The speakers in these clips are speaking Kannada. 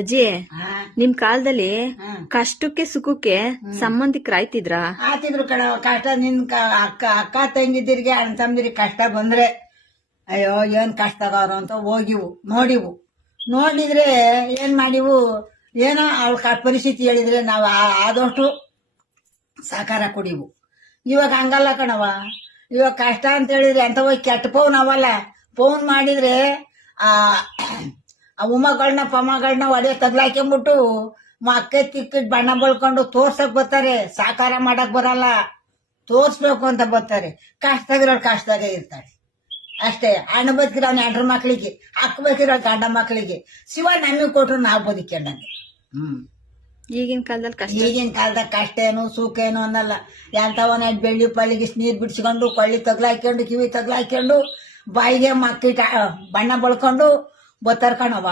ಅಜ್ಜಿ, ನಿಮ್ ಕಾಲದಲ್ಲಿ ಕಷ್ಟಕ್ಕೆ ಸುಖಕ್ಕೆ ಸಂಬಂಧಿಕರಾಯ್ತಿದ್ರ? ಆತಿದ್ರು ಕಣ. ಕಷ್ಟ ನಿನ್ ಅಕ್ಕ ತಂಗಿದಿರಿಗೆ ಅಣ್ಣ ತಮ್ಮದಿರಿಗೆ ಕಷ್ಟ ಬಂದ್ರೆ ಅಯ್ಯೋ ಏನ್ ಕಷ್ಟ ಆಗವ್ರು ಅಂತ ಹೋಗಿವು, ನೋಡಿದ್ರೆ ಏನ್ ಮಾಡಿವು, ಏನೋ ಅವಳ ಪರಿಸ್ಥಿತಿ ಹೇಳಿದ್ರೆ ನಾವು ಆದಷ್ಟು ಸಹಕಾರ ಕೊಡಿವು. ಇವಾಗ ಹಂಗಲ್ಲ ಕಣವ. ಇವಾಗ ಕಷ್ಟ ಅಂತ ಹೇಳಿದ್ರೆ ಎಂತವ ಕೆಟ್ಟ ಫೋನ್ ಅವಲ್ಲ. ಫೋನ್ ಮಾಡಿದ್ರೆ ಆ ಉಮ್ಮಗಳನ್ನ ಪಮ್ಮಗಳನ್ನ ಒಡೆ ತಗ್ಲಾಕೊಂಡ್ಬಿಟ್ಟು ಮಕ್ಕೆ ತಿಕ್ಕಿಟ್ ಬಣ್ಣ ಬಳ್ಕೊಂಡು ತೋರ್ಸಕ್ ಬರ್ತಾರೆ. ಸಾಕಾರ ಮಾಡಕ್ ಬರಲ್ಲ, ತೋರ್ಸ್ಬೇಕು ಅಂತ ಬರ್ತಾರೆ. ಕಷ್ಟದಾಗೆ ಇರ್ತಾಳೆ ಅಷ್ಟೇ. ಹಣ್ಣು ಬದುಕಿರೋನ್ ಹೆಂಡ್ರ ಮಕ್ಳಿಗೆ, ಹಾಕ್ಬೇಕಿರೋ ಗಂಡ ಮಕ್ಳಿಗೆ. ಶಿವ ನಮಗೆ ಕೊಟ್ರು ನಾವು ಬದುಕೊಂಡಂಗೆ. ಈಗಿನ ಕಾಲದಾಗ ಕಷ್ಟ ಏನು ಸುಖ ಏನು ಅನ್ನಲ್ಲ. ಎಂತವನ ಬೆಳ್ಳಿ ಪಳ್ಳಿಗೆ ನೀರ್ ಬಿಡ್ಸ್ಕೊಂಡು ಕೊಳ್ಳಿ ತಗ್ಲಾಕೊಂಡು ಕಿವಿ ತಗ್ಲಾಕೊಂಡು ಬಾಯಿಗೆ ಮಕ್ಕಿಟ ಬಣ್ಣ ಬಳ್ಕೊಂಡು ಬತ್ತಾರ ಕಣವ.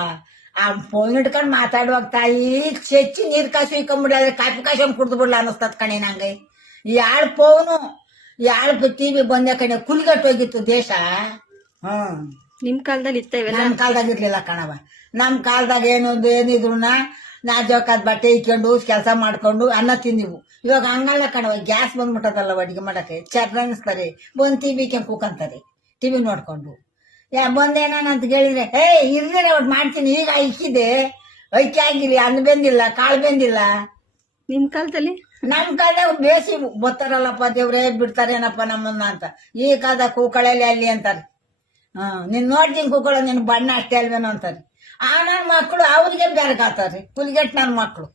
ಆ ಫೋನ್ ಇಟ್ಕೊಂಡ್ ಮಾತಾಡುವಾಗ ತಾಯಿ ಚೆಚ್ಚಿ ನೀರ್ ಕಾಸು ಇಕ್ಕೊಂಡ್ಬಿಡ್ಲ, ಕಾಫಿ ಕಾಸಂಗ್ ಕುಡ್ದು ಬಿಡ್ಲ ಅನ್ನಿಸ್ತದ ಕಣೆ ನಂಗೆ. ಯಾಳ್ ಫೋನು ಯಾಳ್ ಟಿವಿ ಬಂದೆ ಕಣೆ, ಕುಲ್ಗಟ್ಟು ಹೋಗಿತ್ತು ದೇಶ. ನಿಮ್ ಕಾಲದಲ್ಲಿ ಇತ್ತೇವೆ? ನಮ್ ಕಾಲದಾಗ ಇರ್ಲಿಲ್ಲ ಕಣವ. ನಮ್ ಕಾಲದಾಗ ಏನಿದ್ರು ನಾಜೋಕಾದ್ ಬಟ್ಟೆ ಇಕ್ಕೊಂಡು ಕೆಲಸ ಮಾಡ್ಕೊಂಡು ಅನ್ನ ತಿಂದಿವು. ಇವಾಗ ಹಂಗಲ್ಲ ಕಣವ. ಗ್ಯಾಸ್ ಬಂದ್ಬಿಟ್ಟದಲ್ಲ ಅಡಿಗೆ ಮಾಡಕ್ಕೆ, ಚರ್ನಿಸ್ತಾರೆ, ಬಂದ್ ಟಿವಿ ಕೂಕಂತಾರೆ, ಟಿವಿ ನೋಡ್ಕೊಂಡು. ಬಂದೇನಂತ ಕೇಳಿದ್ರೆ ಇರ್ಲಿಲ್ಲ ಒಟ್ಟು ಮಾಡ್ತೀನಿ, ಈಗ ಇಕ್ಕಿದೆ ಐಕೆ ಆಗಿಲ್ಲ, ಅನ್ನ ಬೆಂದಿಲ್ಲ, ಕಾಳು ಬೆಂದಿಲ್ಲ. ನಿಮ್ ಕಾಲದಲ್ಲಿ? ನಮ್ ಕಾಲದಾಗ ಬೇಸಿ ಬತ್ತಾರಲ್ಲಪ್ಪ ದೇವ್ರೇ ಬಿಡ್ತಾರೇನಪ್ಪ ನಮ್ಮನ್ನ ಅಂತ. ಈ ಕಾಲದಾಗ ಕೂಕಳಲ್ಲಿ ಅಲ್ಲಿ ಅಂತಾರೆ. ನೀನ್ ನೋಡ್ತೀನಿ ಕೂಕಳ ನಿನ್ ಬಣ್ಣ ಅಷ್ಟೇ ಅಲ್ವೇನೋ ಅಂತಾರೆ. ಆ ನನ್ ಮಕ್ಳು ಅವ್ರಿಗೆ ಬೆರಗಾತಾರೆ, ಕುಲ್ಗೆಟ್ ನನ್ ಮಕ್ಳು.